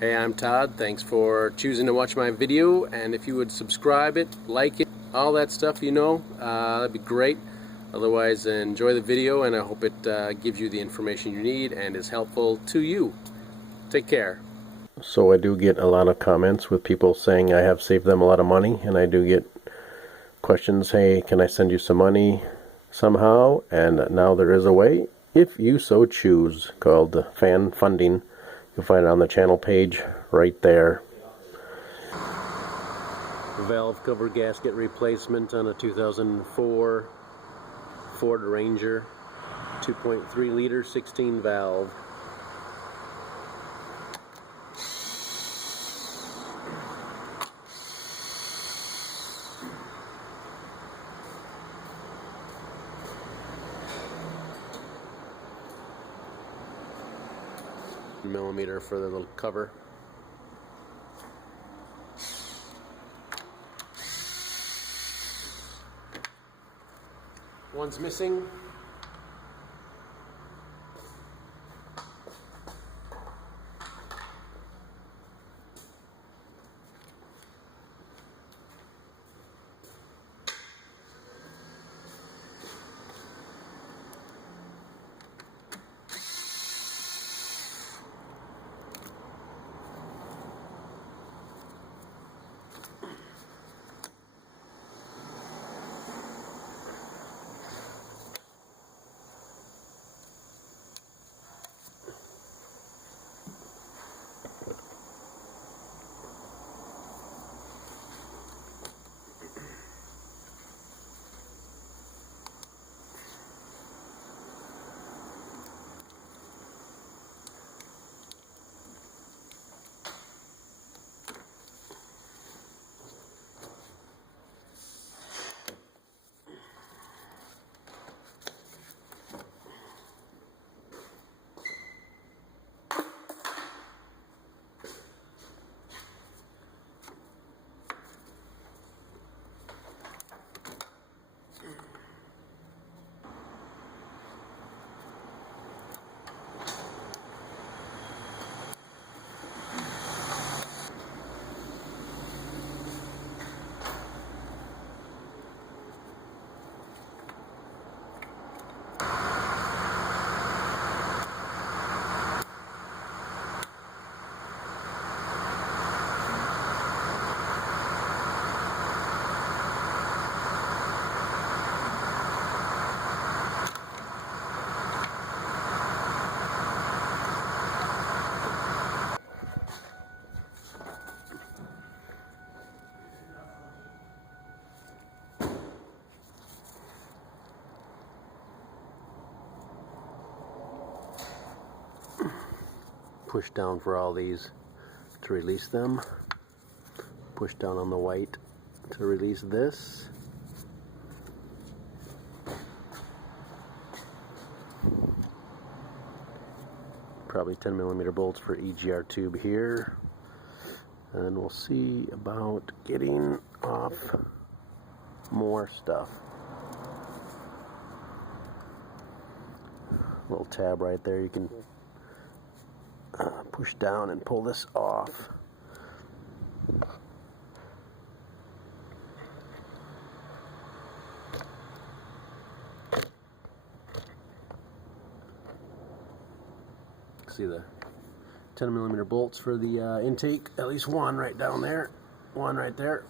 Hey, I'm Todd. Thanks for choosing to watch my video, and if you would subscribe it, like it, all that stuff, that'd be great. Otherwise, enjoy the video, and I hope it gives you the information you need and is helpful to you. Take care. So I do get a lot of comments with people saying I have saved them a lot of money, and I do get questions, hey, can I send you some money somehow? And now there is a way, if you so choose, called fan funding. You'll find it on the channel page right there. Valve cover gasket replacement on a 2004 Ford Ranger 2.3 liter 16 valve. Millimeter for the little cover. One's missing. Push down for all these to release them. Push down on the white to release this. Probably 10mm bolts for EGR tube here. And then we'll see about getting off more stuff. Little tab right there, you can push down and pull this off. See the 10mm bolts for the intake, at least one right down there, one right there.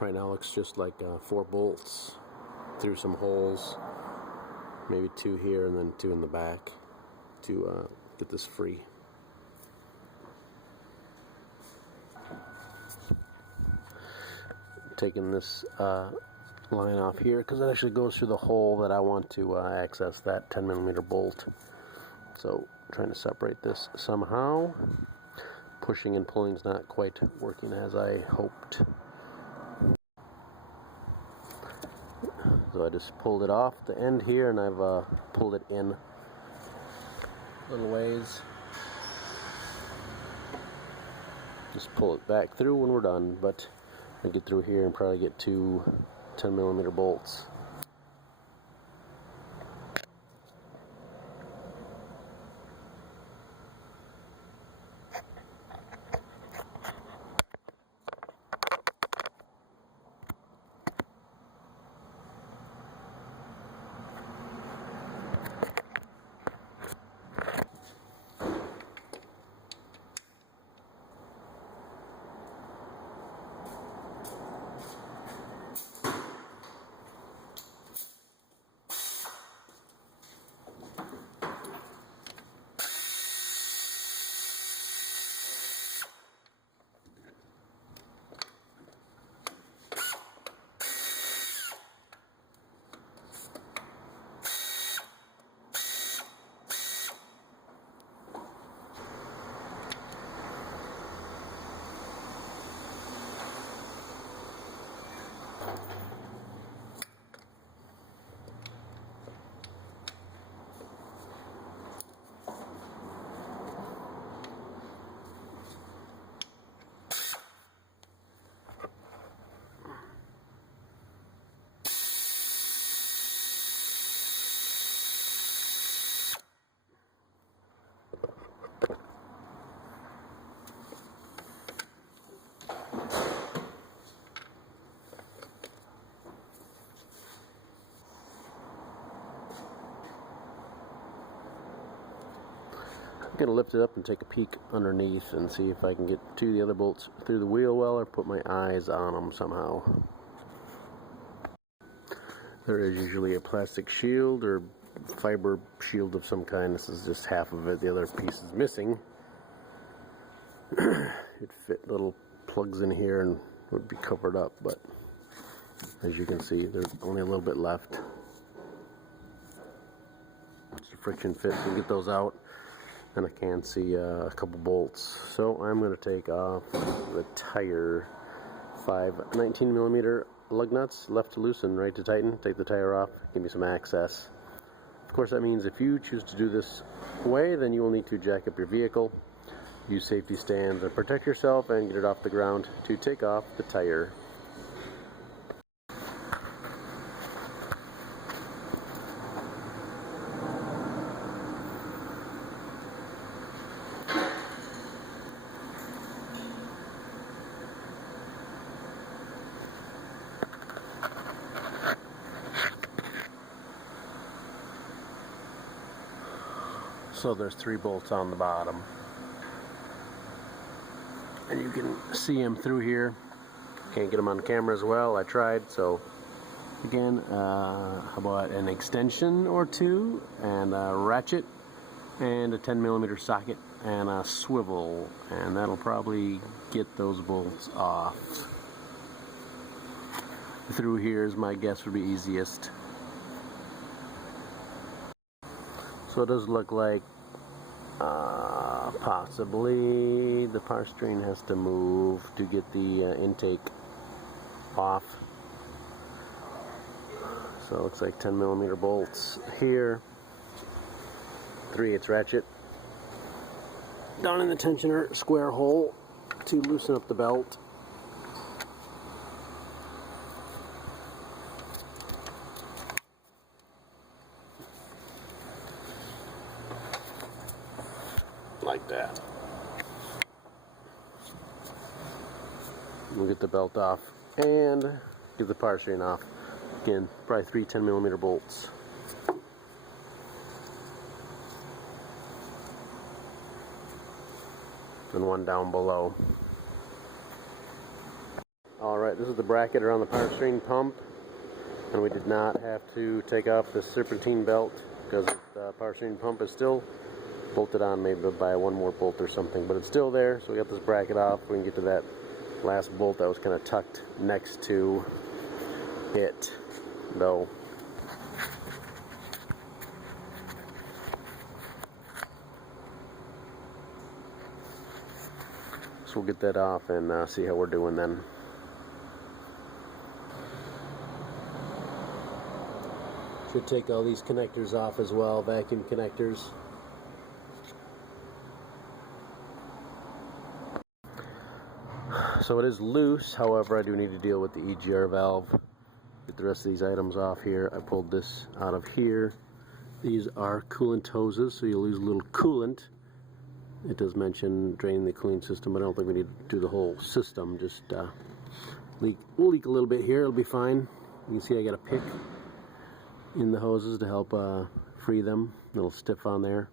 Right now it looks just like 4 bolts through some holes, maybe 2 here and then 2 in the back to get this free. Taking this line off here because it actually goes through the hole that I want to access that 10mm bolt. So trying to separate this somehow. Pushing and pulling is not quite working as I hoped. So I just pulled it off the end here, and I've pulled it in a little ways. Just pull it back through when we're done, but I get through here and probably get 2 10mm bolts. I'm going to lift it up and take a peek underneath and see if I can get 2 of the other bolts through the wheel well or put my eyes on them somehow. There is usually a plastic shield or fiber shield of some kind. This is just half of it. The other piece is missing. It fit little plugs in here and would be covered up, but as you can see, there's only a little bit left. It's a friction fit, so get those out. And I can see a couple bolts. So I'm going to take off the tire. 5 19mm lug nuts, left to loosen, right to tighten. Take the tire off, give me some access. Of course, that means if you choose to do this way, then you will need to jack up your vehicle, use safety stands, and protect yourself and get it off the ground to take off the tire. So there's 3 bolts on the bottom, and you can see them through here. Can't get them on camera as well. I tried. So again, how about an extension or 2 and a ratchet and a 10mm socket and a swivel, and that'll probably get those bolts off. Through here is my guess would be easiest. So it does look like possibly the power steering has to move to get the intake off. So it looks like 10mm bolts here, 3/8 ratchet down in the tensioner square hole to loosen up the belt. Like that. We'll get the belt off and get the power steering off. Again, probably 3 10mm bolts. And 1 down below. Alright, this is the bracket around the power steering pump, and we did not have to take off the serpentine belt because the power steering pump is still bolted on, maybe by one more bolt or something, but it's still there. So we got this bracket off. We can get to that last bolt that was kind of tucked next to it, though. So we'll get that off and see how we're doing then. Should take all these connectors off as well, vacuum connectors. So it is loose, however I do need to deal with the EGR valve. Get the rest of these items off here. I pulled this out of here. These are coolant hoses, so you'll lose a little coolant. It does mention draining the cooling system, but I don't think we need to do the whole system. Just we'll leak a little bit here, it'll be fine. You can see I got a pick in the hoses to help free them. A little stiff on there,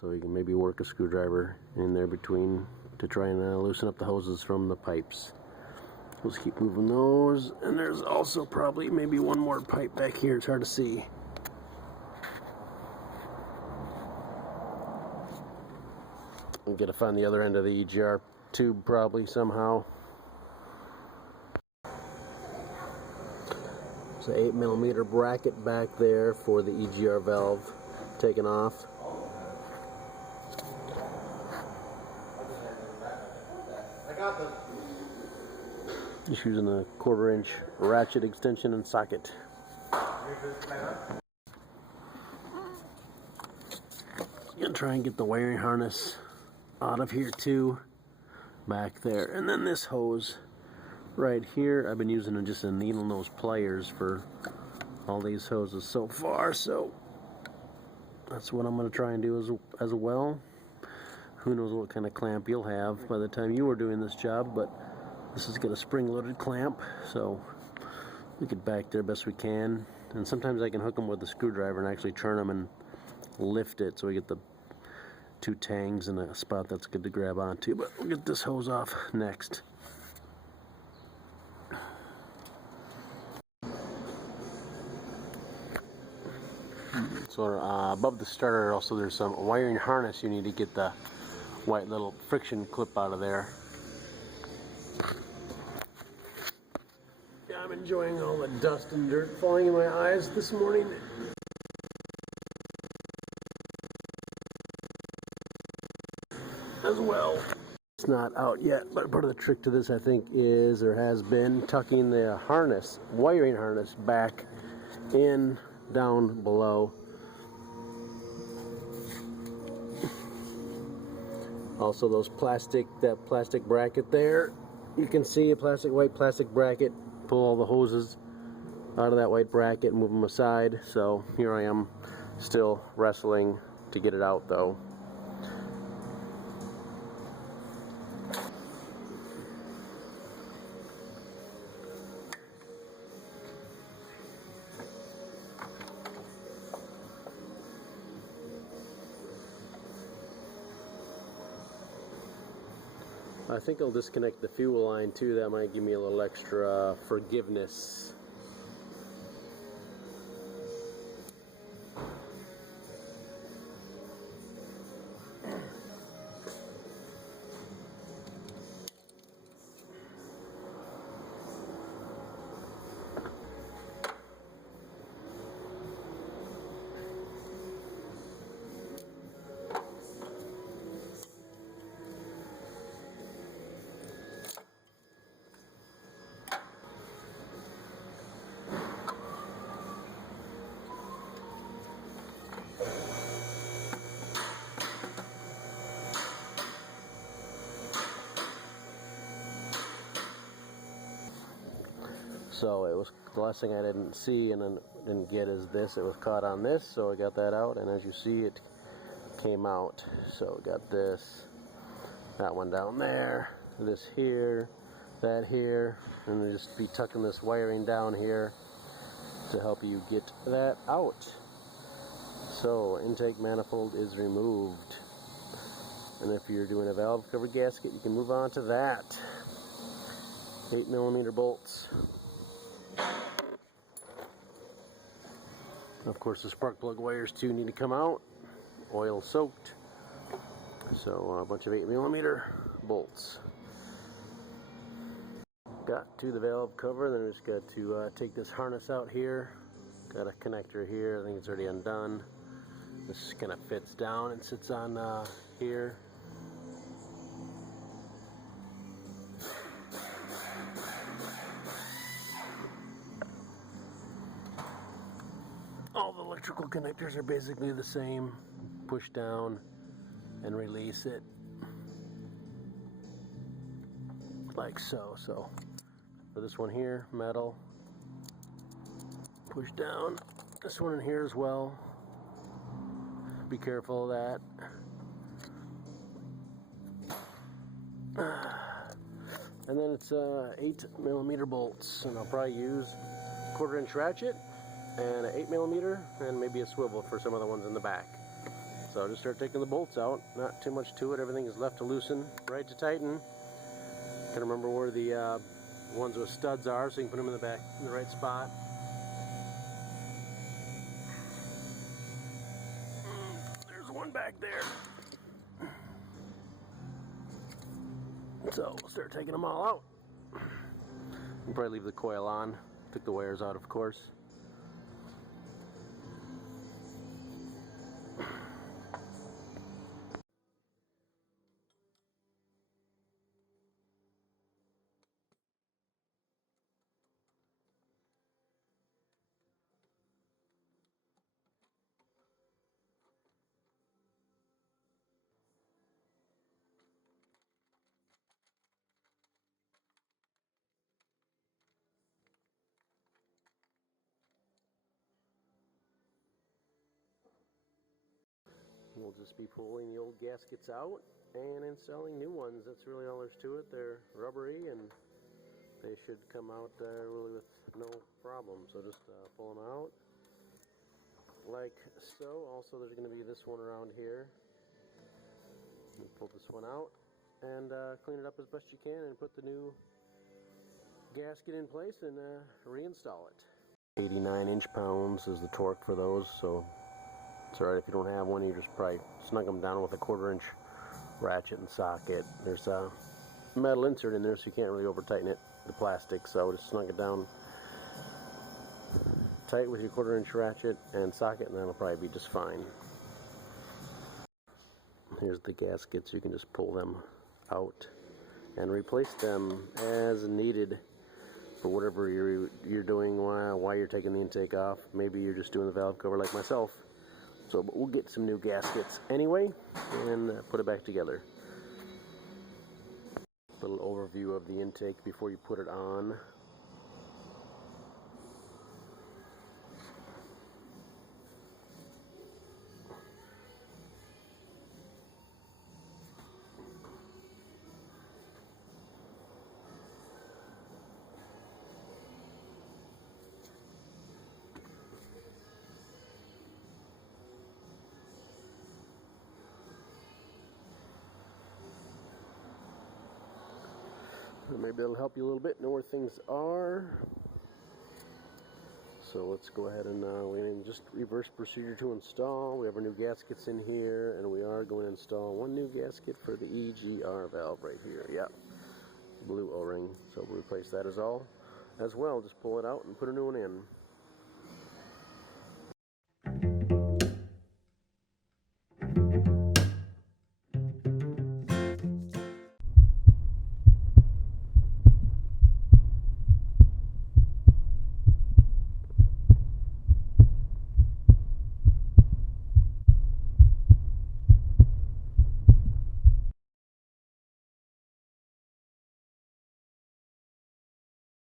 so you can maybe work a screwdriver in there between to try and loosen up the hoses from the pipes. Let's keep moving those, and there's also probably maybe one more pipe back here. It's hard to see. I'm gonna find the other end of the EGR tube probably somehow. It's an 8mm bracket back there for the EGR valve taken off. Just using a 1/4-inch ratchet extension and socket. Gonna try and get the wiring harness out of here too, back there, and then this hose right here. I've been using just a needle nose pliers for all these hoses so far, so that's what I'm going to try and do as well. Who knows what kind of clamp you'll have by the time you are doing this job, but this has got a spring-loaded clamp, so we get back there best we can. And sometimes I can hook them with a screwdriver and actually turn them and lift it, so we get the two tangs in a spot that's good to grab onto. But we'll get this hose off next. So above the starter also there's some wiring harness. You need to get the white little friction clip out of there. Yeah, I'm enjoying all the dust and dirt falling in my eyes this morning. As well. It's not out yet, but part of the trick to this I think is, or has been, tucking the harness, wiring harness, back in down below. Also those that plastic bracket there, you can see a white plastic bracket. Pull all the hoses out of that white bracket and move them aside. So here I am still wrestling to get it out though. I think I'll disconnect the fuel line too. That might give me a little extra forgiveness. So it was the last thing I didn't see and then didn't get is this. It was caught on this, so I got that out, and as you see, it came out. So got this, that one down there, this here, that here, and then just be tucking this wiring down here to help you get that out. So intake manifold is removed, and if you're doing a valve cover gasket, you can move on to that. 8mm bolts. Of course, the spark plug wires too need to come out, oil soaked. So a bunch of 8mm bolts. Got to the valve cover, then I just got to take this harness out here. Got a connector here, I think it's already undone. This kind of fits down and sits on here. All the electrical connectors are basically the same. Push down and release it like so. So for this one here, metal, push down. This one in here as well. Be careful of that. And then it's 8mm bolts, and I'll probably use 1/4" ratchet and an 8mm and maybe a swivel for some of the ones in the back. So I'll just start taking the bolts out. Not too much to it. Everything is left to loosen, right to tighten. Can remember where the ones with studs are, so you can put them in the back in the right spot. There's one back there. So we'll start taking them all out. We'll probably leave the coil on. Took the wires out, of course. We'll just be pulling the old gaskets out and installing new ones. That's really all there's to it. They're rubbery and they should come out really with no problem. So just pull them out like so. Also, there's going to be this one around here. You pull this one out and clean it up as best you can and put the new gasket in place and reinstall it. 89 inch-pounds is the torque for those, so it's alright if you don't have one. You just probably snug them down with a 1/4" ratchet and socket. There's a metal insert in there, so you can't really over tighten it, the plastic, so just snug it down tight with your 1/4" ratchet and socket, and that'll probably be just fine. Here's the gaskets. You can just pull them out and replace them as needed for whatever you're doing while you're taking the intake off. Maybe you're just doing the valve cover like myself. So, but we'll get some new gaskets anyway and put it back together. Little overview of the intake before you put it on. Maybe that'll help you a little bit, know where things are. So let's go ahead and we're going to just reverse procedure to install. We have our new gaskets in here, and we are going to install one new gasket for the EGR valve right here. Yep, blue O-ring. So we'll replace that as well. Just pull it out and put a new one in.